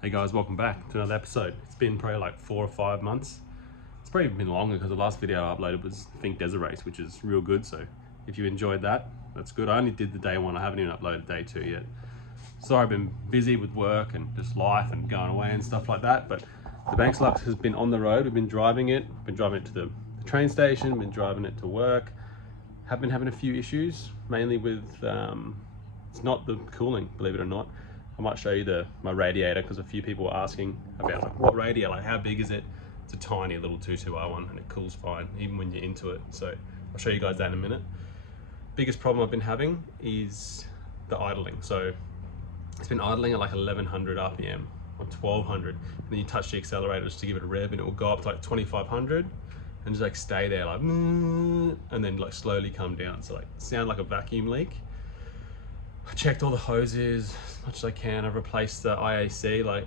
Hey guys, welcome back to another episode. It's been probably like 4 or 5 months. It's probably been longer because the last video I uploaded was Think Desert Race, which is real good. So if you enjoyed that, that's good. I only did the day one. I haven't even uploaded day 2 yet. Sorry, I've been busy with work and just life and going away and stuff like that. But the Banks Lux has been on the road. We've been driving it to the train station, been driving it to work. Have been having a few issues, mainly with, it's not the cooling, believe it or not. I might show you my radiator because a few people were asking about like what radiator, like how big is it? It's a tiny little 22R one and it cools fine even when you're into it. So I'll show you guys that in a minute. Biggest problem I've been having is the idling. So it's been idling at like 1100 RPM or 1200, and then you touch the accelerator just to give it a rev and it will go up to like 2500 and just like stay there like and then like slowly come down. So like sound like a vacuum leak. I checked all the hoses as much as I can. I've replaced the IAC, like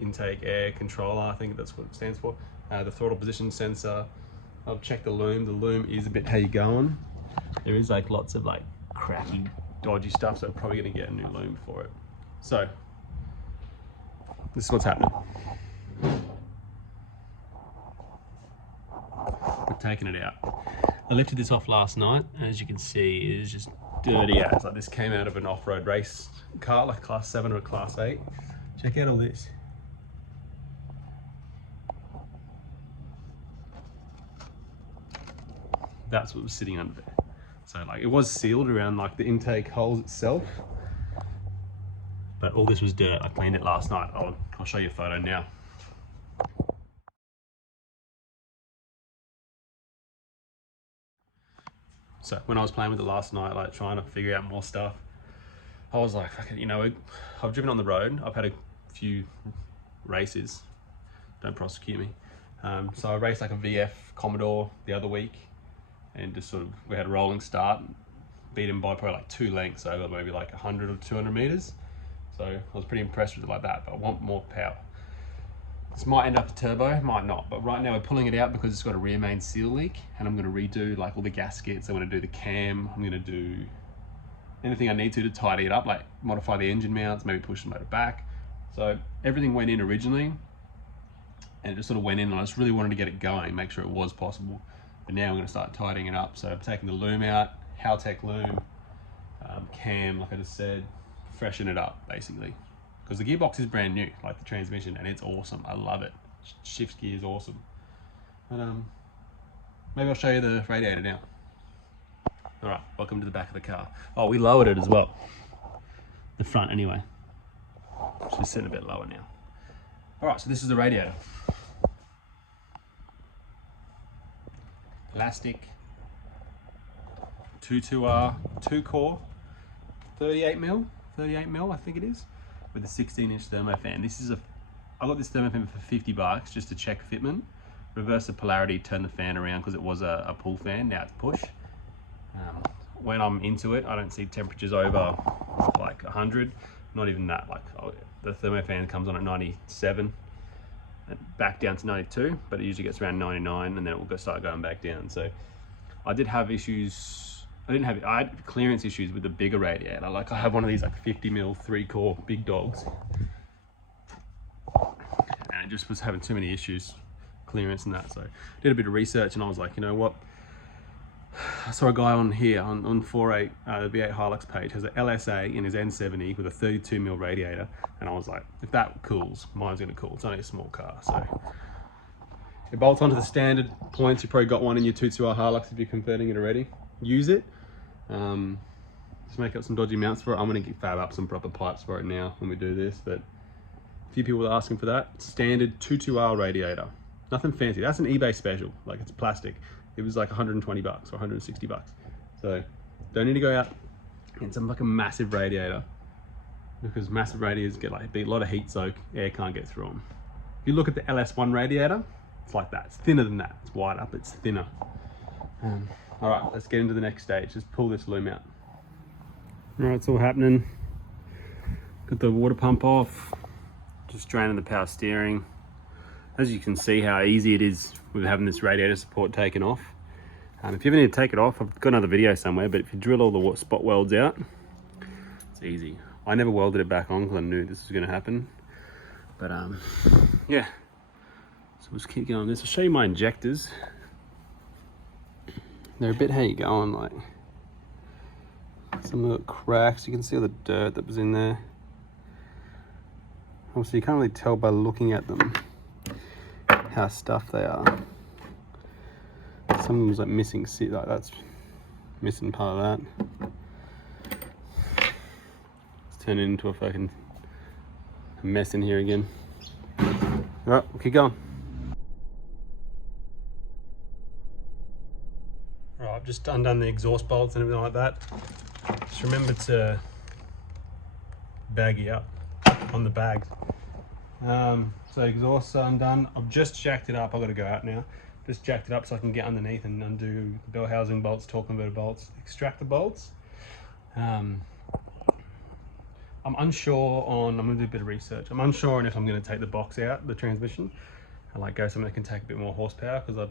intake air controller, I think that's what it stands for. The throttle position sensor. I've checked the loom. The loom is a bit, how you going? There is like lots of like cracky, dodgy stuff, so I'm probably gonna get a new loom for it. So this is what's happening. We're taking it out. I lifted this off last night, and as you can see, it is just dirty as. Like this came out of an off-road race car, like class 7 or class 8. Check out all this. That's what was sitting under there. So like it was sealed around like the intake holes itself, but all this was dirt. I cleaned it last night. I'll show you a photo now. So when I was playing with it last night, like trying to figure out more stuff, I was like, you know, I've driven on the road. I've had a few races. Don't prosecute me. So I raced like a VF Commodore the other week, and just sort of, we had a rolling start, beat him by probably like 2 lengths over maybe like 100 or 200 meters. So I was pretty impressed with it like that, but I want more power. This might end up a turbo, might not, but right now we're pulling it out because it's got a rear main seal leak, and I'm going to redo like all the gaskets. I'm going to do the cam. I'm going to do anything I need to tidy it up, like modify the engine mounts, maybe push the motor back. So everything went in originally, and it just sort of went in, and I just really wanted to get it going, make sure it was possible. But now I'm going to start tidying it up. So I'm taking the loom out, Haltech loom, cam, like I just said, freshen it up basically. Because the gearbox is brand new, like the transmission, and it's awesome. I love it. Shift gear is awesome. But maybe I'll show you the radiator now. All right, welcome to the back of the car. Oh, we lowered it as well. The front anyway. It's just sitting a bit lower now. All right, so this is the radiator. Plastic, 22R, 2-core, 38 mil, I think it is, with a 16-inch thermo fan. I got this thermo fan for $50 just to check fitment. Reverse the polarity, turn the fan around because it was a pull fan, now it's push. When I'm into it, I don't see temperatures over like 100, not even that. Like the thermo fan comes on at 97 and back down to 92, but it usually gets around 99 and then it will start going back down. So I did have issues. I had clearance issues with the bigger radiator. Like I have one of these like 50 mil 3-core big dogs, and it just was having too many issues, clearance and that. So I did a bit of research, and I was like, you know what? I saw a guy on here on 4.8, the V8 Hilux page has an LSA in his N70 with a 32 mil radiator, and I was like, if that cools, mine's gonna cool. It's only a small car, so it bolts onto the standard points. You probably got one in your 2.2R Hilux if you're converting it already. Use it. Just make up some dodgy mounts for it. I'm gonna fab up some proper pipes for it now when we do this, but a few people are asking for that. Standard 2.2R radiator, nothing fancy. That's an eBay special, like it's plastic. It was like 120 bucks or 160 bucks. So don't need to go out and some like a massive radiator, because massive radiators get like a lot of heat soak, air can't get through them. If you look at the LS1 radiator, it's like that. It's thinner than that. It's wider, but it's thinner. All right, let's get into the next stage. Just pull this loom out. All right, it's all happening. Got the water pump off, just draining the power steering. As you can see how easy it is with having this radiator support taken off. If you ever need to take it off, I've got another video somewhere, but if you drill all the spot welds out, it's easy. I never welded it back on because I knew this was going to happen. But yeah, so we'll just keep going on this. I'll show you my injectors. They're a bit how you going, like some little cracks. You can see all the dirt that was in there. Obviously you can't really tell by looking at them how stuffed they are. Some of them was like missing, like that's missing part of that. It's turning into a fucking mess in here again. Alright, we'll keep going. Right, I've just undone the exhaust bolts and everything like that. Just remember to baggy up on the bags. So exhaust's undone. I've just jacked it up. I've got to go out now. Just jacked it up so I can get underneath and undo the bell housing bolts, torque converter bolts, extract the bolts. I'm unsure on, I'm going to do a bit of research. I'm unsure on if I'm going to take the box out, the transmission, and like go something that can take a bit more horsepower, because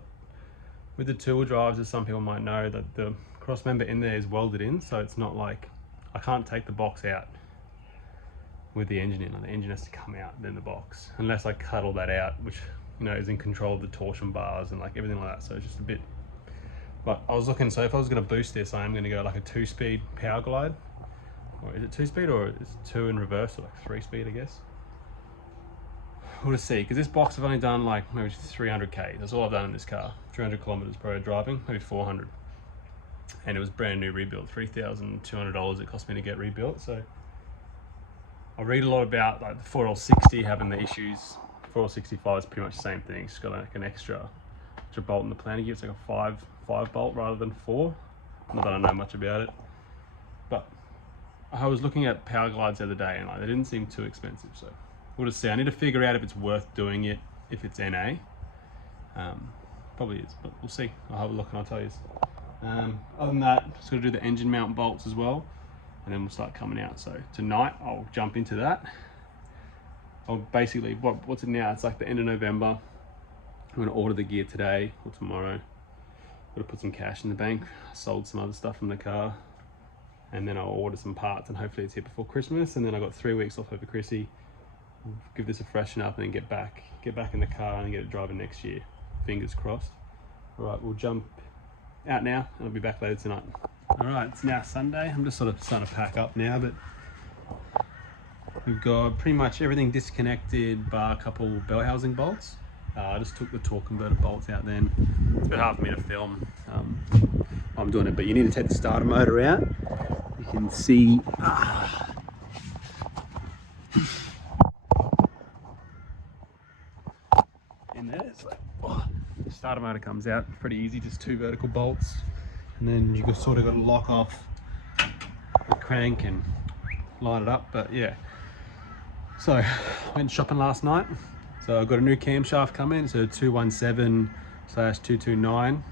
with the two-wheel drives, as some people might know, that the cross member in there is welded in, so it's not like, I can't take the box out with the engine in. Like the engine has to come out, then the box, unless I cut all that out, which, you know, is in control of the torsion bars and like everything like that. So it's just a bit, but I was looking, so if I was going to boost this, I am going to go like a 2-speed power glide. Or is it 2-speed, or is it 2 in reverse, or like 3-speed, I guess? We'll just see, because this box I've only done like maybe 300k. That's all I've done in this car. 300 kilometers per hour driving, maybe 400. And it was brand new rebuilt, $3,200 it cost me to get rebuilt. So I read a lot about like the 4L60 having the issues. 4L65 is pretty much the same thing. It's got like an extra bolt in the planning gear. It's like a 5 bolt rather than 4. Not that I know much about it, but I was looking at power glides the other day and like they didn't seem too expensive. So we'll just see. I need to figure out if it's worth doing it, if it's NA. Probably is, but we'll see. I'll have a look and I'll tell you. Other than that, just got to do the engine mount bolts as well, and then we'll start coming out. So tonight I'll jump into that. I'll basically, what's it now? It's like the end of November. I'm going to order the gear today or tomorrow. Got to put some cash in the bank. I sold some other stuff from the car, and then I'll order some parts, and hopefully it's here before Christmas. And then I got 3 weeks off over Chrissy. Give this a freshen up and then get back in the car and get it driving next year. Fingers crossed. All right, we'll jump out now and I'll be back later tonight. All right, it's now Sunday. I'm just sort of starting to pack up now, but we've got pretty much everything disconnected bar a couple bell housing bolts. I just took the torque converter bolts out then. It's a bit hard for me to film while I'm doing it, but you need to take the starter motor out. You can see in there, it's like, the starter motor comes out pretty easy, just 2 vertical bolts, and then you sort of got to lock off the crank and line it up. But yeah, so went shopping last night. So I've got a new camshaft coming. It's a 217/229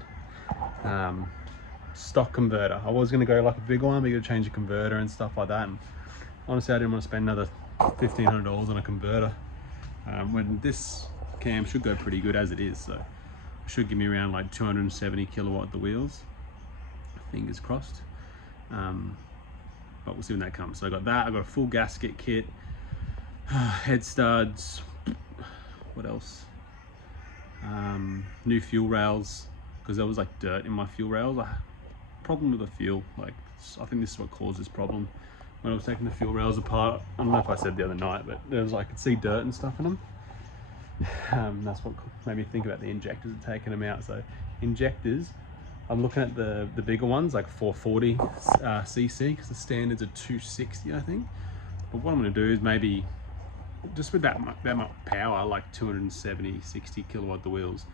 stock converter. I was going to go like a big one, but you got to change the converter and stuff like that. And honestly, I didn't want to spend another $1,500 on a converter when this cam should go pretty good as it is. So it should give me around like 270 kilowatt at the wheels. Fingers crossed. But we'll see when that comes. So I got that. I got a full gasket kit, head studs. What else? New fuel rails, because there was like dirt in my fuel rails. Problem with the fuel, like I think this is what caused this problem. When I was taking the fuel rails apart, I don't know if I said the other night, but there was like, I could see dirt and stuff in them. That's what made me think about the injectors and taking them out. So injectors, I'm looking at the bigger ones, like 440 cc, because the standards are 260, I think. But what I'm going to do is maybe just with that much power, like 270, 60 kilowatt the wheels,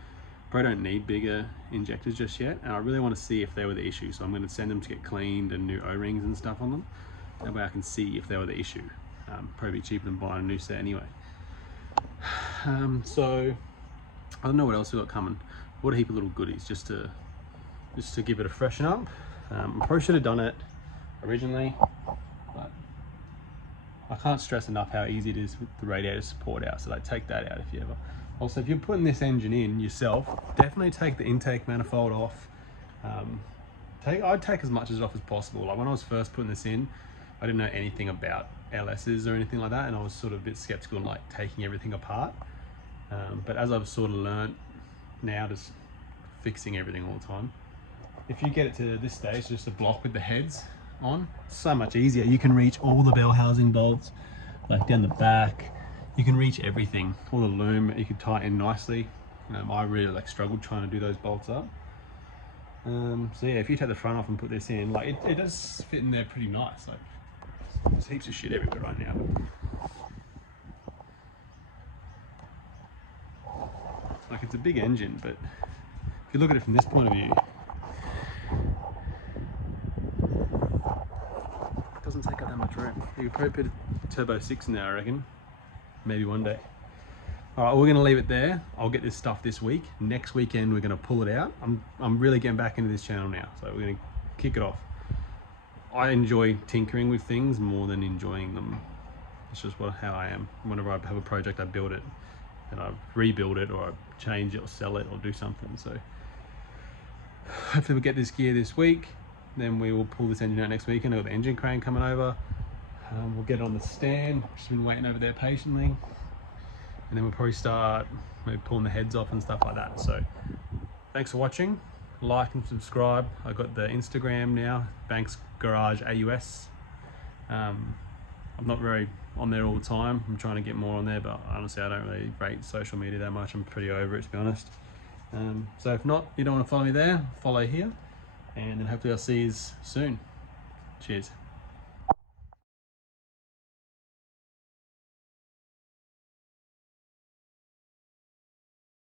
probably don't need bigger injectors just yet. And I really want to see if they were the issue. So I'm going to send them to get cleaned and new O-rings and stuff on them. That way I can see if they were the issue. Probably cheaper than buying a new set anyway. So I don't know what else we got coming. What a heap of little goodies just to give it a freshen up. I probably should have done it originally, but I can't stress enough how easy it is with the radiator support out. So like take that out if you ever. Also, if you're putting this engine in yourself, definitely take the intake manifold off. I'd take as much as off as possible. Like when I was first putting this in, I didn't know anything about LSs or anything like that, and I was sort of a bit skeptical and like taking everything apart. But as I've sort of learned now, just fixing everything all the time, if you get it to this stage, just a block with the heads on, so much easier. You can reach all the bell housing bolts, like down the back. You can reach everything, all the loom. You can tighten nicely. I really like struggled trying to do those bolts up. So yeah, if you take the front off and put this in, like it does fit in there pretty nice. Like there's heaps of shit everywhere right now. Like it's a big engine, but if you look at it from this point of view, it doesn't take up that much room. You could probably put a turbo 6 in there, I reckon. Maybe one day. All right, we're gonna leave it there. I'll get this stuff this week. Next weekend, we're gonna pull it out. I'm really getting back into this channel now, so we're gonna kick it off. I enjoy tinkering with things more than enjoying them. It's just how I am. Whenever I have a project, I build it, and I rebuild it, or I change it, or sell it, or do something. So hopefully we'll get this gear this week. Then we will pull this engine out next weekend. I've got the engine crane coming over. We'll get it on the stand. Just been waiting over there patiently. And then we'll probably start maybe pulling the heads off and stuff like that. So thanks for watching. Like and subscribe. I've got the Instagram now, Banks Garage AUS. I'm not very on there all the time. I'm trying to get more on there, but honestly I don't really rate social media that much. I'm pretty over it, to be honest. So if not, you don't want to follow me there, follow here, and then hopefully I'll see you soon. Cheers.